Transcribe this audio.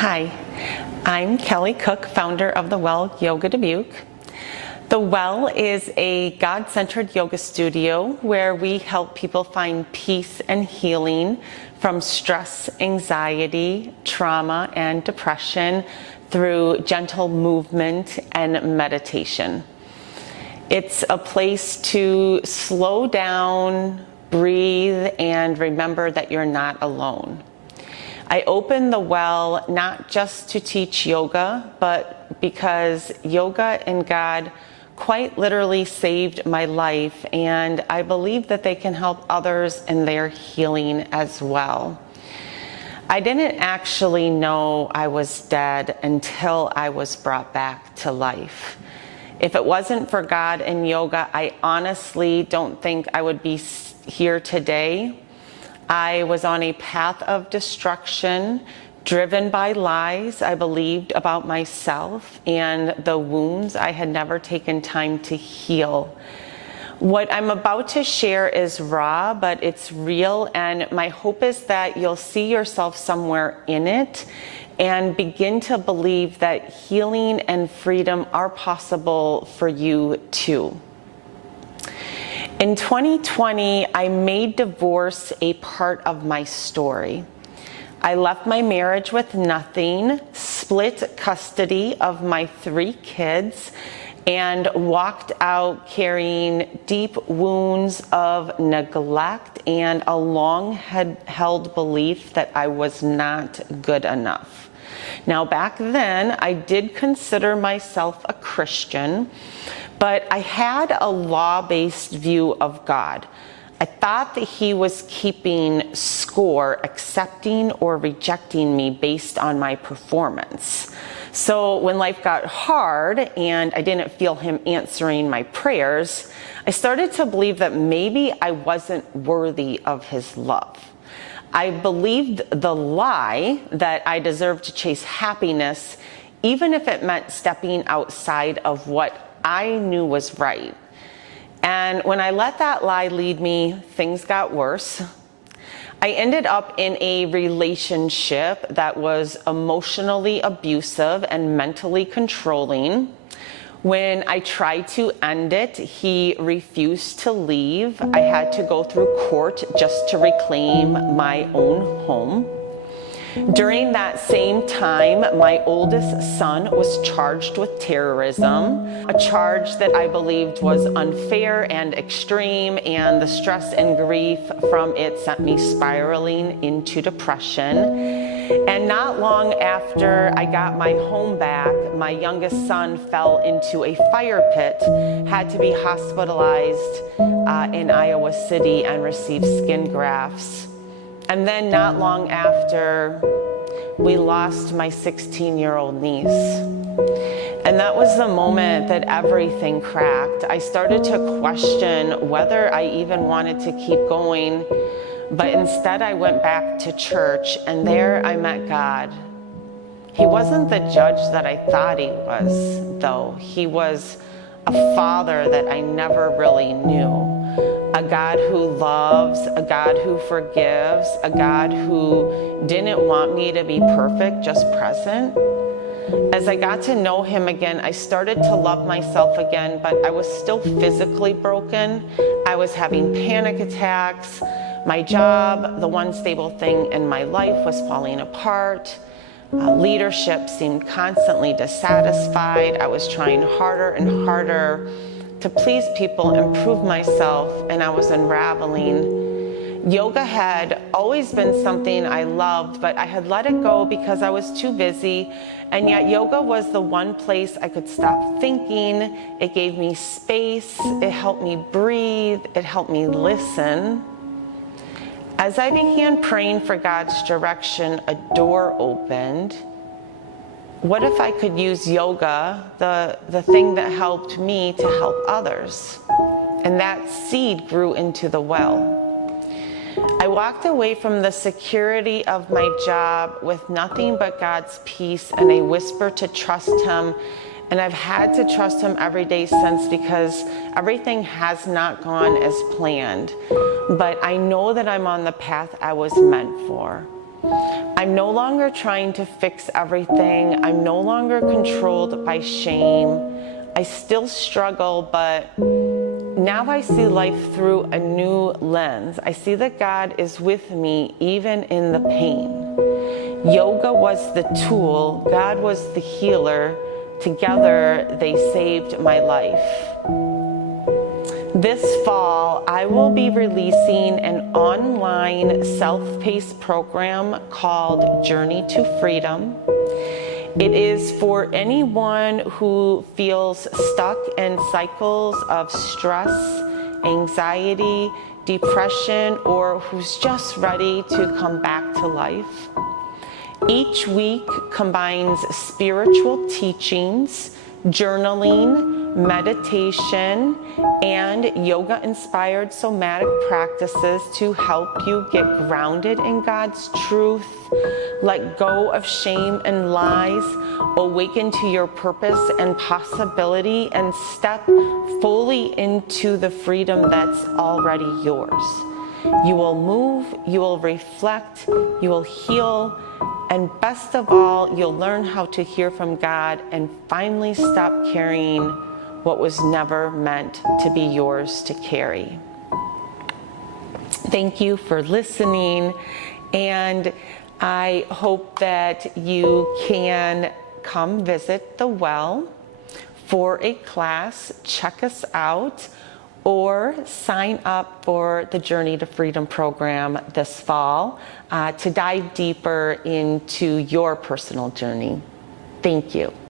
Hi, I'm Kellie Cook, founder of the Well Yoga Dubuque. The Well is a God-centered yoga studio where we help people find peace and healing from stress, anxiety, trauma, and depression through gentle movement and meditation. It's a place to slow down, breathe, and remember that you're not alone. I opened the Well not just to teach yoga, but because yoga and God quite literally saved my life, and I believe that they can help others in their healing as well. I didn't actually know I was dead until I was brought back to life. If it wasn't for God and yoga, I honestly don't think I would be here today. I was on a path of destruction, driven by lies I believed about myself and the wounds I had never taken time to heal. What I'm about to share is raw, but it's real, and my hope is that you'll see yourself somewhere in it and begin to believe that healing and freedom are possible for you too. In 2020, I made divorce a part of my story. I left my marriage with nothing, split custody of my 3 kids, and walked out carrying deep wounds of neglect and a long-held belief that I was not good enough. Now, back then, I did consider myself a Christian, but I had a law-based view of God. I thought that He was keeping score, accepting or rejecting me based on my performance. So when life got hard and I didn't feel Him answering my prayers, I started to believe that maybe I wasn't worthy of His love. I believed the lie that I deserved to chase happiness, even if it meant stepping outside of what I knew was right. And when I let that lie lead me, things got worse. I ended up in a relationship that was emotionally abusive and mentally controlling. When I tried to end it, he refused to leave. I had to go through court just to reclaim my own home. During that same time, my oldest son was charged with terrorism, a charge that I believed was unfair and extreme, and the stress and grief from it sent me spiraling into depression. And not long after I got my home back, my youngest son fell into a fire pit, had to be hospitalized in Iowa City and received skin grafts. And then not long after, we lost my 16-year-old niece. And that was the moment that everything cracked. I started to question whether I even wanted to keep going, but instead I went back to church, and there I met God. He wasn't the judge that I thought He was, though. He was a father that I never really knew. A God who loves, a God who forgives, a God who didn't want me to be perfect, just present. As I got to know Him again, I started to love myself again, but I was still physically broken. I was having panic attacks. My job, the one stable thing in my life, was falling apart. Leadership seemed constantly dissatisfied. I was trying harder and harder to please people and prove myself, and I was unraveling. Yoga had always been something I loved, but I had let it go because I was too busy, and yet yoga was the one place I could stop thinking. It gave me space, it helped me breathe, it helped me listen. As I began praying for God's direction, a door opened. What if I could use yoga, the thing that helped me, to help others? And that seed grew into the Well. I walked away from the security of my job with nothing but God's peace and a whisper to trust Him. And I've had to trust Him every day since, because everything has not gone as planned. But I know that I'm on the path I was meant for. I'm no longer trying to fix everything. I'm no longer controlled by shame. I still struggle, but now I see life through a new lens. I see that God is with me even in the pain. Yoga was the tool, God was the healer. Together, they saved my life. This fall, I will be releasing an online self-paced program called Journey to Freedom. It is for anyone who feels stuck in cycles of stress, anxiety, depression, or who's just ready to come back to life. Each week combines spiritual teachings, journaling, meditation, and yoga-inspired somatic practices to help you get grounded in God's truth, let go of shame and lies, awaken to your purpose and possibility, and step fully into the freedom that's already yours. You will move, you will reflect, you will heal, and best of all, you'll learn how to hear from God and finally stop carrying what was never meant to be yours to carry. Thank you for listening, and I hope that you can come visit the Well for a class, check us out, or sign up for the Journey to Freedom program this fall to dive deeper into your personal journey. Thank you.